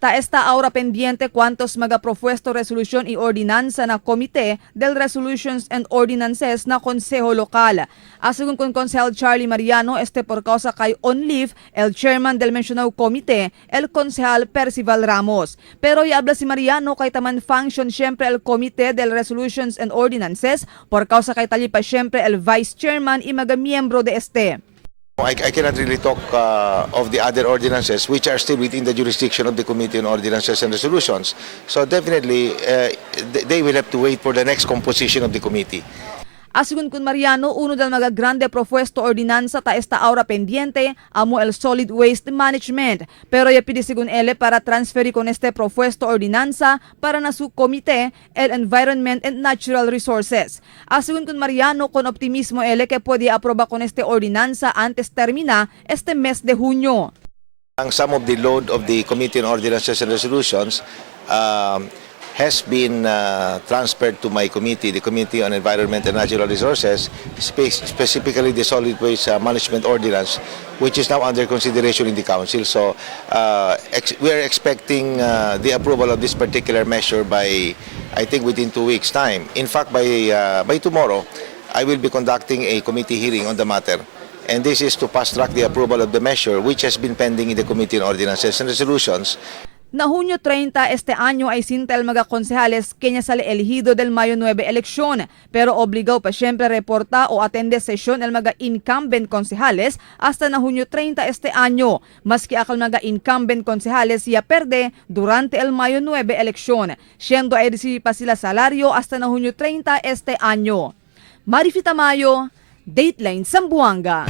Ta está ahora pendiente cuántos magapropuesto resolución y ordinanza na Komite del Resolutions and Ordinances na Konseho Lokal. Asegun con Consejal Charlie Mariano, por causa kay on leave el chairman del mencionado comite, el Consejal Percival Ramos. Pero habla si Mariano kay taman function siyempre el Komite del Resolutions and Ordinances por causa kay talipa siyempre el vice chairman y mga miyembro de I cannot really talk of the other ordinances which are still within the jurisdiction of the Committee on Ordinances and Resolutions. So definitely they will have to wait for the next composition of the committee. Asegun kun Mariano, uno del mga grande propuesto ordinanza ta está ahora pendiente amo el solid waste management. Pero ya pidi según ele para transferir con propuesto ordinanza para na su comité el environment and natural resources. Asegun kun Mariano, con optimismo ele que puede aprobar con ordinanza antes termina mes de junio. Some of the load of the Committee on Ordinances and Resolutions has been transferred to my committee, the Committee on Environment and Natural Resources, specifically the Solid Waste Management Ordinance, which is now under consideration in the Council. So we are expecting the approval of this particular measure by, I think, within 2 weeks' time. In fact, by tomorrow, I will be conducting a committee hearing on the matter. And this is to fast-track the approval of the measure, which has been pending in the Committee on Ordinances and Resolutions. Na Hunyo 30 año ay sinta el mga konsehales kanya sali elegido del Mayo 9 eleksyon, pero obligaw pa siyempre reporta o atende sesyon el mga incumbent konsehales hasta na Hunyo 30 año, maski akal mga incumbent konsehales ya perde durante el Mayo 9 eleksyon, siendo ay resibi pa sila salario hasta na Hunyo 30 año. Marifita Mayo, Dateline Zamboanga.